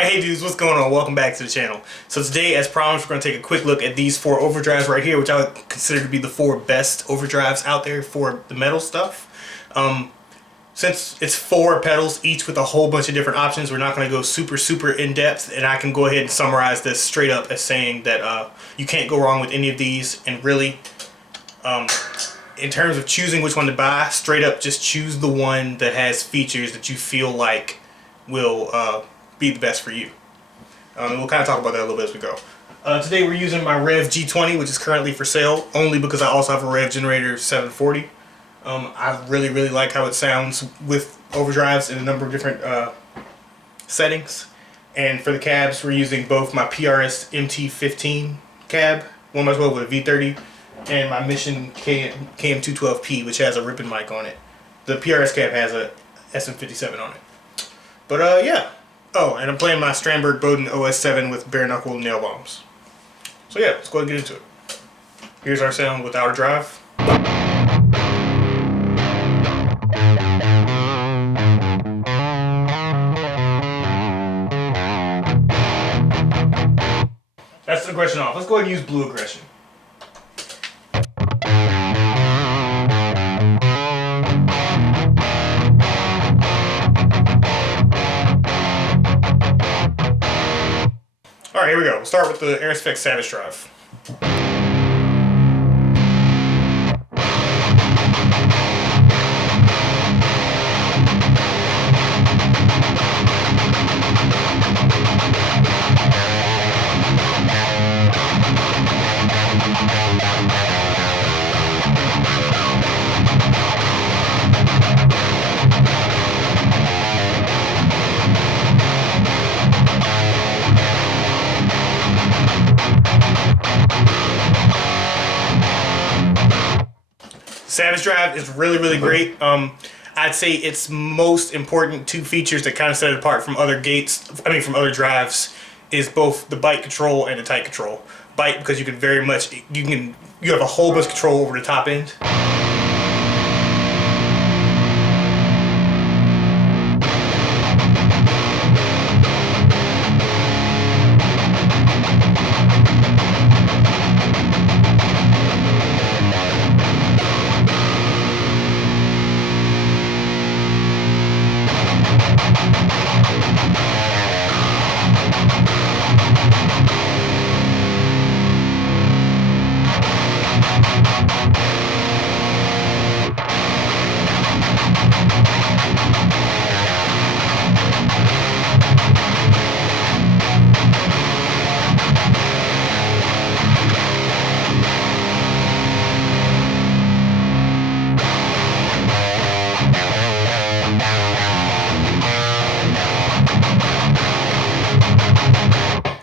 Alright, hey dudes, what's going on? Welcome back to the channel. So today, as promised, we're going to take a quick look at these 4 overdrives right here, which I would consider to be the 4 best overdrives out there for the metal stuff. Since it's 4 pedals, each with a whole bunch of different options, we're not going to go super in-depth, and I can go ahead and summarize this straight up as saying that you can't go wrong with any of these, and really, in terms of choosing which one to buy, straight up just choose the one that has features that you feel like will be the best for you. And we'll kind of talk about that a little bit as we go. Today we're using my REVV G20, which is currently for sale, only because I also have a REVV Generator 740. I really like how it sounds with overdrives in a number of different settings. And for the cabs, we're using both my PRS MT15 cab, 1x12 with a V30, and my Mission KM212P, which has a ripping mic on it. The PRS cab has a SM57 on it. But yeah. Oh, and I'm playing my Strandberg Bowden OS7 with bare knuckle nail bombs. So yeah, let's go ahead and get into it. Here's our sound with outer drive. That's the aggression off. Let's go ahead and use blue aggression. Alright, here we go. We'll start with the Airis Savage Drive. Savage Drive is really great. I'd say its most important 2 features that kind of set it apart from other from other drives is both the bite control and the tight control. Bite because you can you have a whole bunch of control over the top end.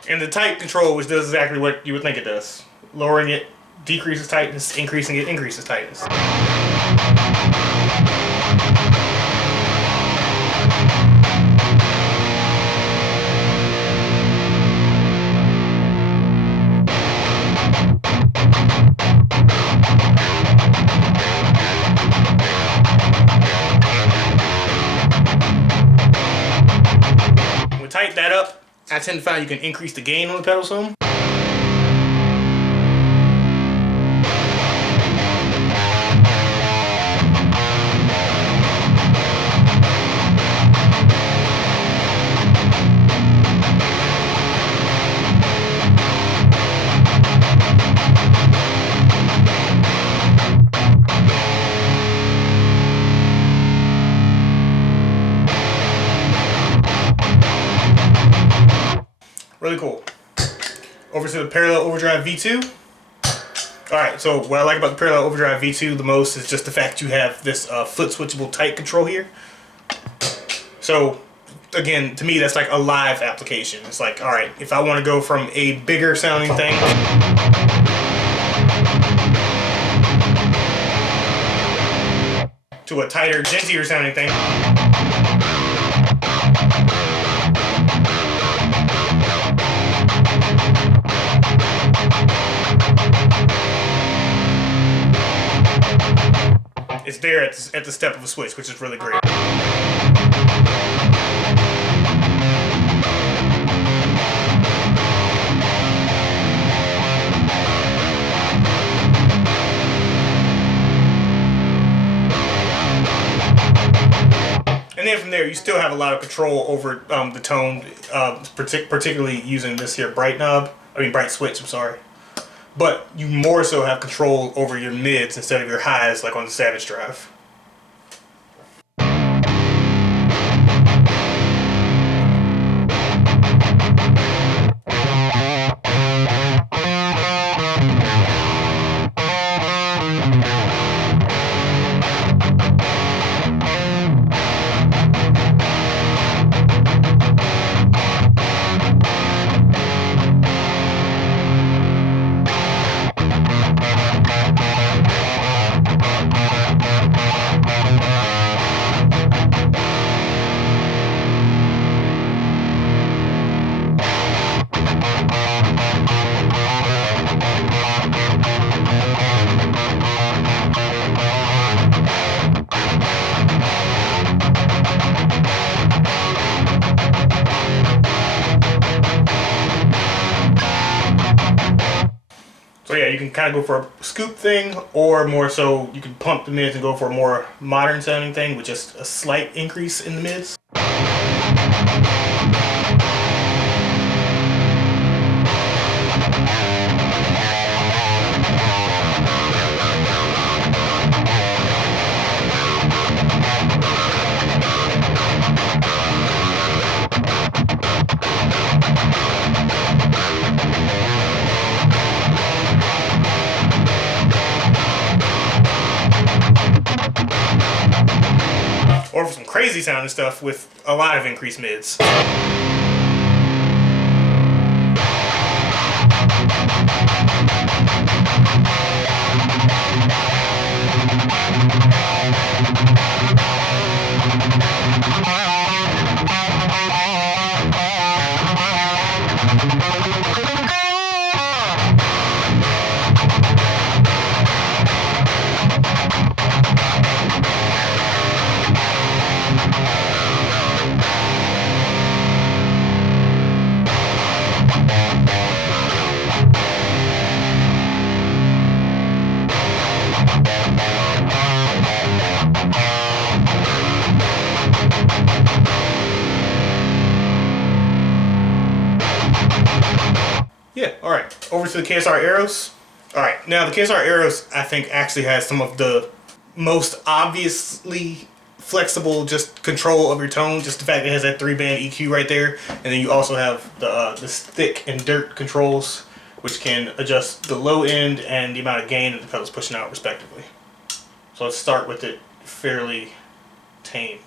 And the tight control, which does exactly what you would think it does. Lowering it decreases tightness, increasing it increases tightness. When we tighten that up, I tend to find you can increase the gain on the pedal some. Really cool. Over to the Parallel Overdrive V2. Alright, so what I like about the Parallel Overdrive V2 the most is just the fact you have this foot switchable tight control here. So, again, to me that's like a live application. It's like, alright, if I want to go from a bigger sounding thing to a tighter, gentler sounding thing, it's there at the step of a switch, which is really great. then from there, you still have a lot of control over the tone, particularly using this here bright switch, I'm sorry. But you more so have control over your mids instead of your highs like on the Savage Drive. So yeah, you can kind of go for a scoop thing, or more so you can pump the mids and go for a more modern sounding thing with just a slight increase in the mids. Or for some crazy sounding stuff with a lot of increased mids. Yeah, alright. Over to the KSR Eros. Alright, now the KSR Eros, I think, actually has some of the most obviously flexible just control of your tone. Just the fact that it has that 3-band EQ right there. And then you also have the thick and dirt controls, which can adjust the low end and the amount of gain that the pedal's pushing out respectively. So let's start with it fairly tame.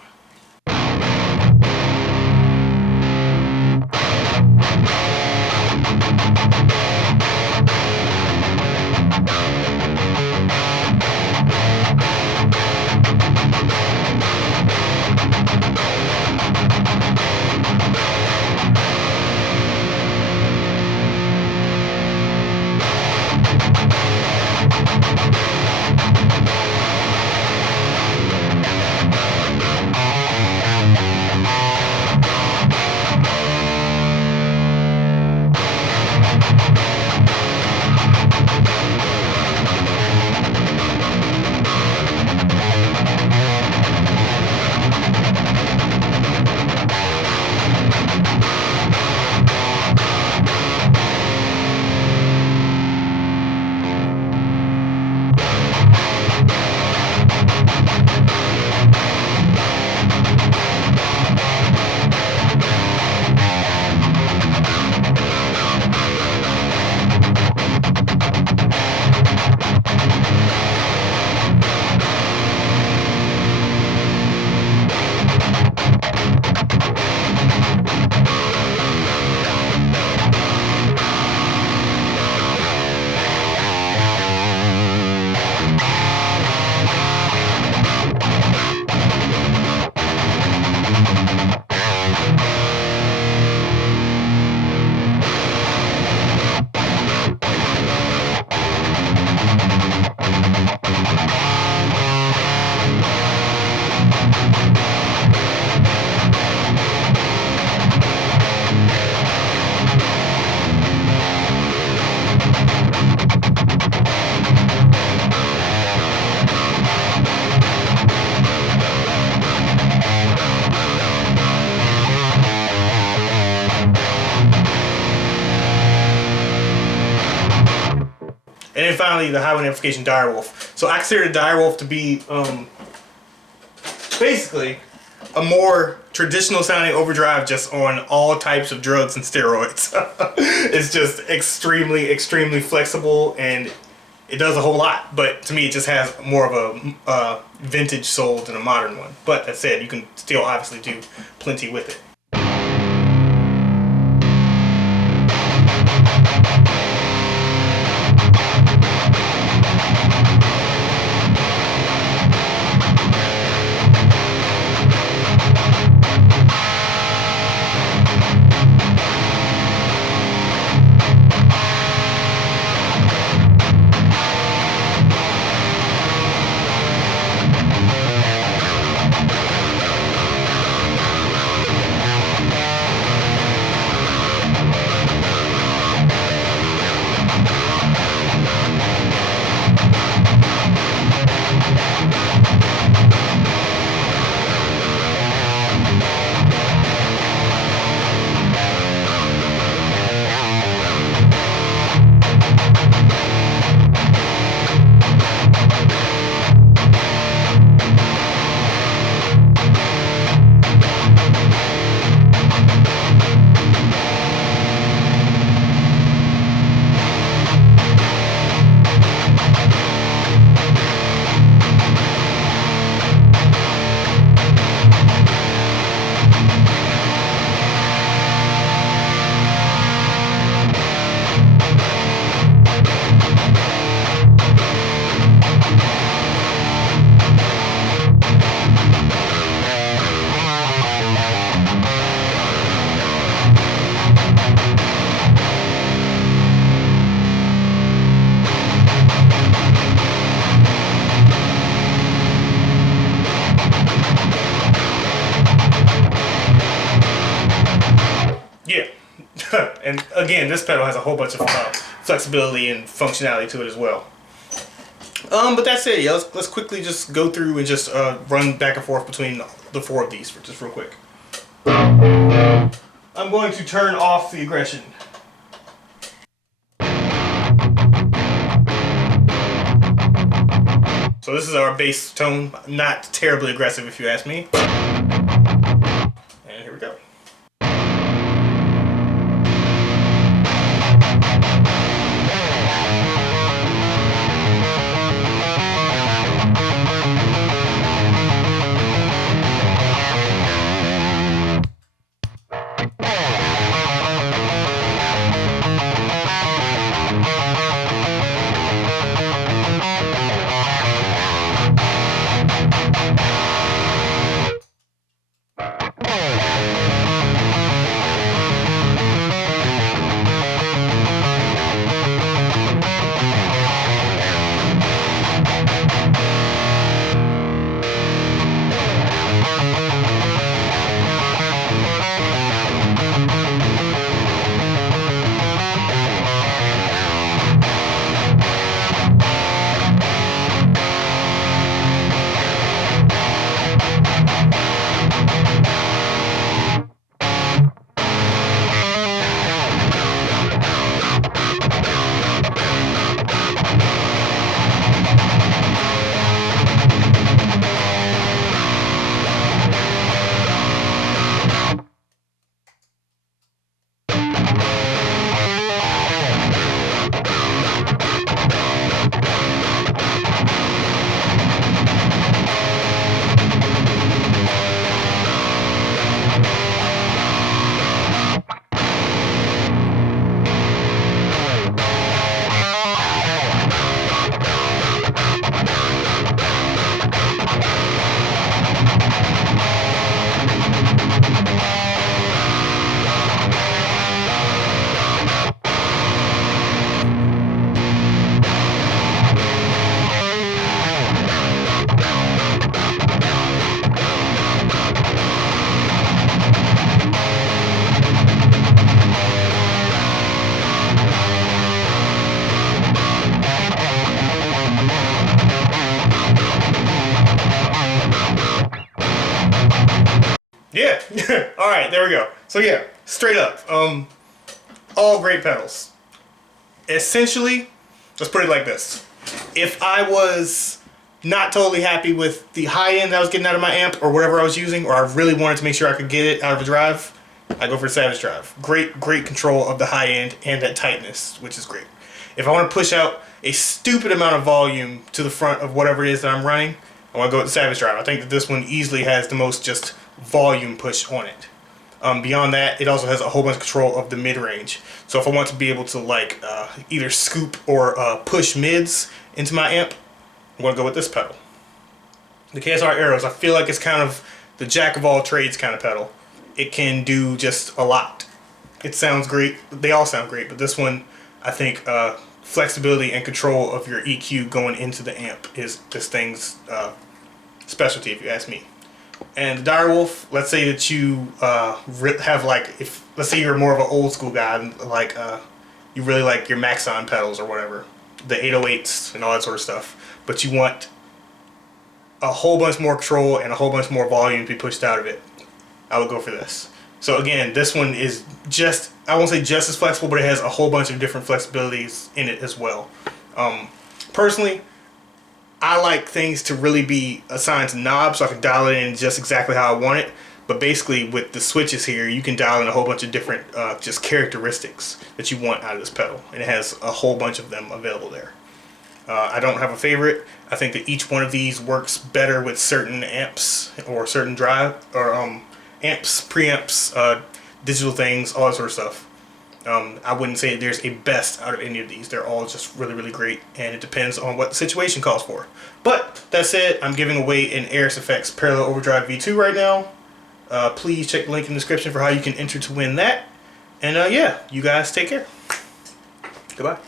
finally, the highway amplification Direwolf. So I consider the Direwolf to be basically a more traditional sounding overdrive, just on all types of drugs and steroids. It's just extremely flexible, and it does a whole lot. But to me, it just has more of a vintage soul than a modern one. But that said, you can still obviously do plenty with it. Yeah. And again, this pedal has a whole bunch of flexibility and functionality to it as well. But that's it. Yeah, let's quickly just go through and just run back and forth between the four of these for just real quick. I'm going to turn off the aggression. So this is our bass tone. Not terribly aggressive if you ask me. And here we go. Yeah. All right, there we go. So yeah, straight up, all great pedals. Essentially, let's put it like this. If I was not totally happy with the high end I was getting out of my amp or whatever I was using, or I really wanted to make sure I could get it out of a drive, I go for the Savage Drive. Great control of the high end and that tightness, which is great. If I want to push out a stupid amount of volume to the front of whatever it is that I'm running, I want to go with the Savage Drive. I think that this one easily has the most just volume push on it. Beyond that, it also has a whole bunch of control of the mid-range. So if I want to be able to like either scoop or push mids into my amp, I'm going to go with this pedal. The KSR Eros, I feel like it's kind of the jack of all trades kind of pedal. It can do just a lot. It sounds great. They all sound great, but this one, I think flexibility and control of your EQ going into the amp is this thing's specialty, if you ask me. And the Direwolf, let's say that you have like, let's say you're more of an old school guy, like you really like your Maxon pedals or whatever, the 808s and all that sort of stuff, but you want a whole bunch more control and a whole bunch more volume to be pushed out of it, I would go for this. So again, this one is just, I won't say just as flexible, but it has a whole bunch of different flexibilities in it as well. Personally, I like things to really be assigned to knobs so I can dial it in just exactly how I want it. But basically with the switches here, you can dial in a whole bunch of different just characteristics that you want out of this pedal. And it has a whole bunch of them available there. I don't have a favorite. I think that each one of these works better with certain amps or certain drive or amps, preamps, digital things, all that sort of stuff. I wouldn't say there's a best out of any of these. They're all just really great, and it depends on what the situation calls for. But that said, I'm giving away an Airis Effects Parallel Overdrive V2 right now. Please check the link in the description for how you can enter to win that. And yeah, you guys take care. Goodbye.